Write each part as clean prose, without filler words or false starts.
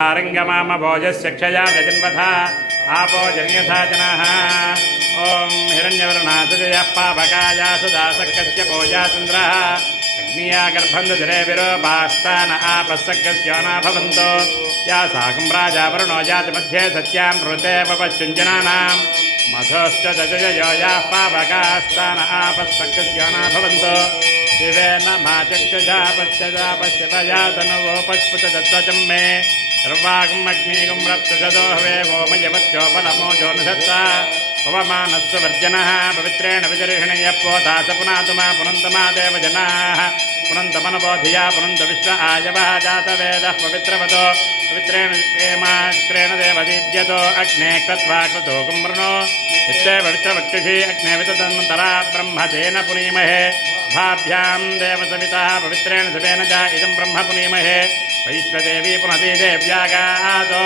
आरंगमाम भोजस्य क्षया जजन्वथा आपो जन्यथा जनाः ओम हिरण्यवर्णासुजयः पावकाया सुदासकस्य भोजा चन्द्रः अग्निया गर्भन्धरे विरोपास्तान आपस्सकस्योना भवन्तो या साकं राजा वरुणो जात मध्ये सत्यां ऋते पपश्चुञ्जनानां मधोश्च दजयो याः पावकास्तान आपस्सकस्योना भवन्तो शिवेन माचक्षुषा पश्यवया तनुवोपस्फुटदत्वचं मे सर्वागमग्निगुं रप्तजदो हवे वोमयवत्योपलमोजो न सत्ता पवमानस्व वर्जनः पवित्रेण विजर्षणीयः पोतास पुनातुमा पुनन्तमा देवजनाः पुनन्तमनबोधिया पुनन्त विश्व आयवः जातवेदः पवित्रवतो पवित्रेण प्रेमात्रेण देवदीद्यतो अग्ने कृत्वा कृतो कुम्भृणो इत्येव विश्ववक्षुषी अग्ने वितदन्तरा ब्रह्मतेन पुनीमहे भाभ्यां देवसविता पवित्रेण शिवेन च इदं ब्रह्म पुनीमहे वैश्वदेवी पुनति देव्यागादो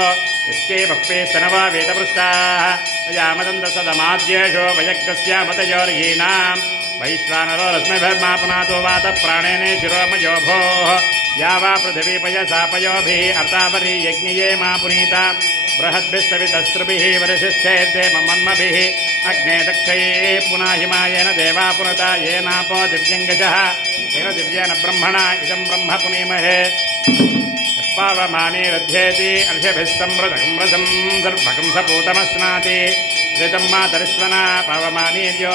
यस्यै भक्ते स्तनवा वेदपृष्टाः तयामदन्तसदमाद्येषो वयग्रस्यामतयोर्यीणां वैश्वानरो रश्मिभिर्मा पुनातो वातः प्राणेने शिरोमयो भोः या वा पृथिवी पयसापयोभिः अर्तावरी यज्ञये मा पुनीता बृहद्भिः सवितस्रुभिः वरिशिष्ठैर्देव मन्मभिः अग्ने दक्षये पुनाहिमायेन देवा पुनता येनापो दिव्यङ्गजः येन दिव्येन ब्रह्मणा इदं ब्रह्म पुनीमहे पावमाने रध्येति अर्घ्यभिः संवृतकं रसं सर्वकं सपूतमस्नाति ऋतं मातरिश्वना पावमानीर्यो